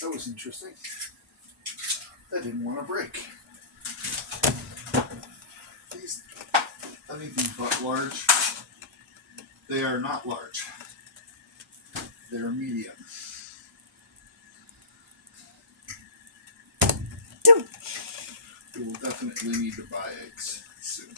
That was interesting. That didn't want to break. These honeybees but large. They are not large. They're medium. We will definitely need to buy eggs soon.